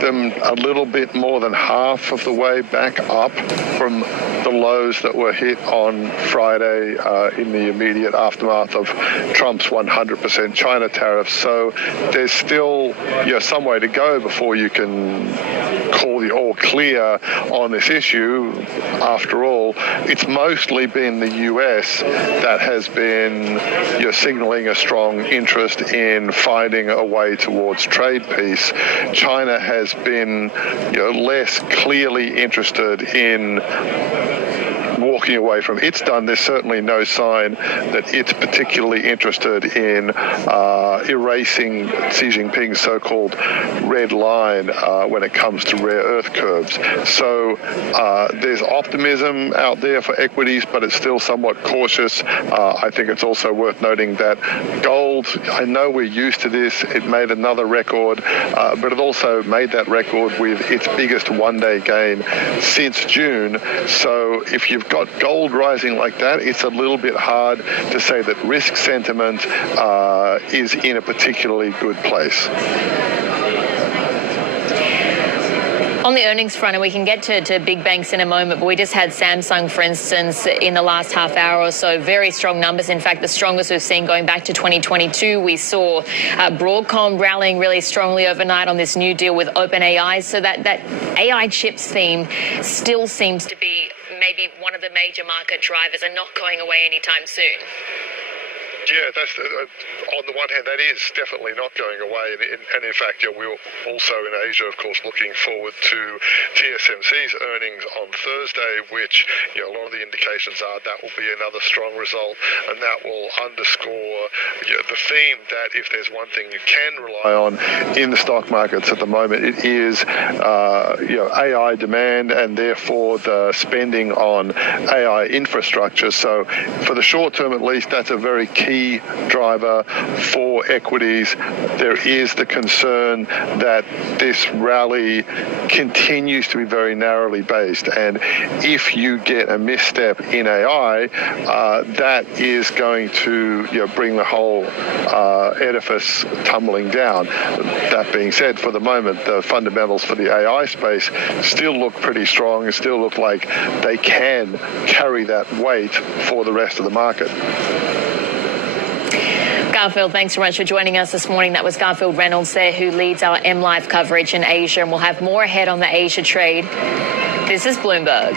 them a little bit more than half of the way back up from the lows that were hit on Friday in the immediate aftermath of Trump's 100% China tariffs. So there's still some way to go before you can call the all clear on this issue. After all, it's mostly been the US that has been signaling a strong interest in finding a way towards trade peace. China has been less clearly interested in walking away from its done. There's certainly no sign that it's particularly interested in erasing Xi Jinping's so-called red line when it comes to rare earth curves. So there's optimism out there for equities, but it's still somewhat cautious. I think it's also worth noting that gold, I know we're used to this, it made another record, but it also made that record with its biggest one-day gain since June. So if you've got gold rising like that, it's a little bit hard to say that risk sentiment is in a particularly good place. On the earnings front, and we can get to big banks in a moment, but we just had Samsung, for instance, in the last half hour or so, very strong numbers. In fact, the strongest we've seen going back to 2022. We saw Broadcom rallying really strongly overnight on this new deal with OpenAI. So that AI chips theme still seems to be maybe one of the major market drivers and not going away anytime soon. Yeah, that's on the one hand, that is definitely not going away. And in fact, we're also in Asia, of course, looking forward to TSMC's earnings on Thursday, which a lot of the indications are that will be another strong result, and that will underscore the theme that if there's one thing you can rely on in the stock markets at the moment, it is AI demand and therefore the spending on AI infrastructure. So for the short term, at least, that's a very key driver for equities. There is the concern that this rally continues to be very narrowly based, and if you get a misstep in AI, that is going to bring the whole edifice tumbling down. That being said, for the moment, the fundamentals for the AI space still look pretty strong and still look like they can carry that weight for the rest of the market. Garfield, thanks so much for joining us this morning. That was Garfield Reynolds there, who leads our MLive coverage in Asia, and we'll have more ahead on the Asia trade. This is Bloomberg.